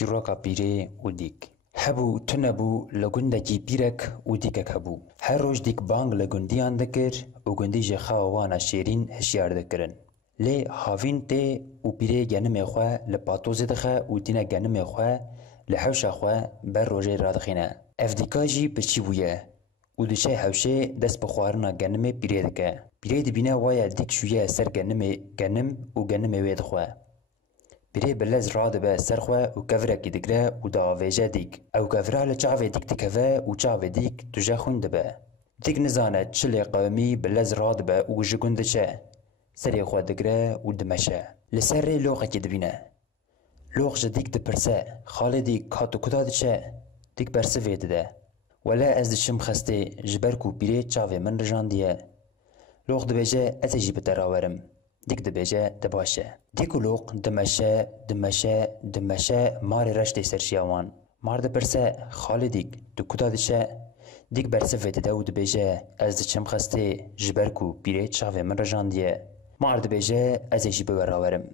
چیرۆکە پیرێ و دیک هەبوو تونەبوو لە گوندێکی پیرێک و دیکێک هەبوو هەر ڕۆژ دیک بانگ لە گوندیان دەکرد و گوندیژێ خاوەوانە شێرین هەشیار دەکردن لێ هاوین تێ و پیرێ گەنمێ خوێ لە پاتۆزێ دەخە و تینە گەنمێ خوێ لە حەوشە خوێ بەر ڕۆژێ ڕادەخینە ئەف دیکا ژی پچی بوویە و دچێ حەوشێ دەست بە خواردنا گەنمێ پیرێ دەکە پیرێ دبینە وایە دیک شوویە سەر گەنم و گەنمێ وێ دەخوێ پیرێ بەلەز ڕادەبە سەرخوێ و کەڤرێکی دەگرە و داوێژە دیک ئەو کەڤرا لە چاوێ دیک دەکەڤە و چاوێ دیک توژە خوێن دەبە دیک نزانە چ لێ قەومی بەلەز ڕادەبە و ji gund diçe serê xwe digire û dimeşe li ser rê loqekê dibîne loq ji dîk dipirse xalê dîk hat û kuda diçe dîk bersivê dide wele ez diçim xestê ji ber ku pîrê çavê min rijandiye loq dibêje ez ê jî bi te rawerim dîk dibêje de baş e dîk û loq dimeşe marê reş tê serşiya wan mar dipirse xalê dîk tu kuda diçe dîk bersivê dide û dibêje ez diçim xestê ji ber ku pîrê çavê min rijandiye mar dibêje ez ê jî bi we rawerim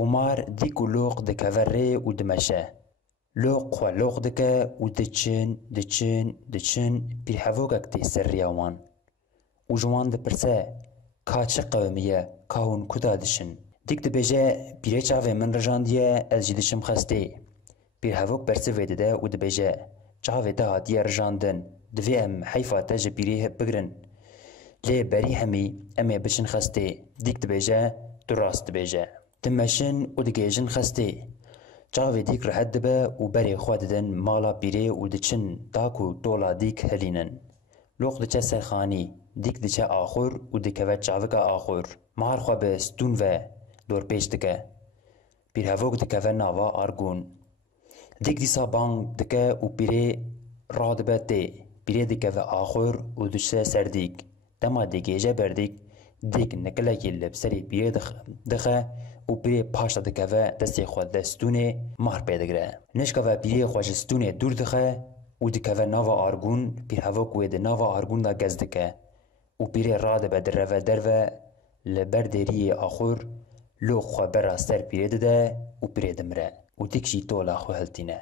û mar dîk û loq dikeve rê û dimeşe loq xwe loq dike û diçin pîrhevogek tê ser rêya wan û ji wan dipirse ka çi qewmî ye ka hûn kuda diçin dîk dibêje pîrê çavê min rijandiye ez jî diçim xestê pîrhevok bersivê dide û dibêje çavê te hatiye rijandin divê em heyfa te ji pîrê bigirin lê berî hemî em ê biçin xestê dîk dibêje tu rast dibêje dimeşin û digêjin xestê çavê dîk rihet dibe û berê xwe didin mala pîrê û diçin tak û tola dîk helînin loq diçe serxanî dîk diçe axur û dikeve çavika axur mar xwe bi stûn ve dorpêç dike pîrhevok dikeve nava argûn dîk dîsa bang dike û pîrê radibe tê pîrê dikeve axur û diçe ser dîk dema digêje ber dîk dîk nikilekî li serê pîrê dixe û pîrê paşa dikeve destê xwe de stûnê mar pê digire nişkeve pîrê xwe ji stûnê dûr dixe û dikeve nava argûn pîrhevok wê di nava argûn da gez dike û pîrê radibe direve derve li ber dêriyê axur loq xwe bera ser pîrê dide û pîrê dimire û dîk jî tola xwe hiltîne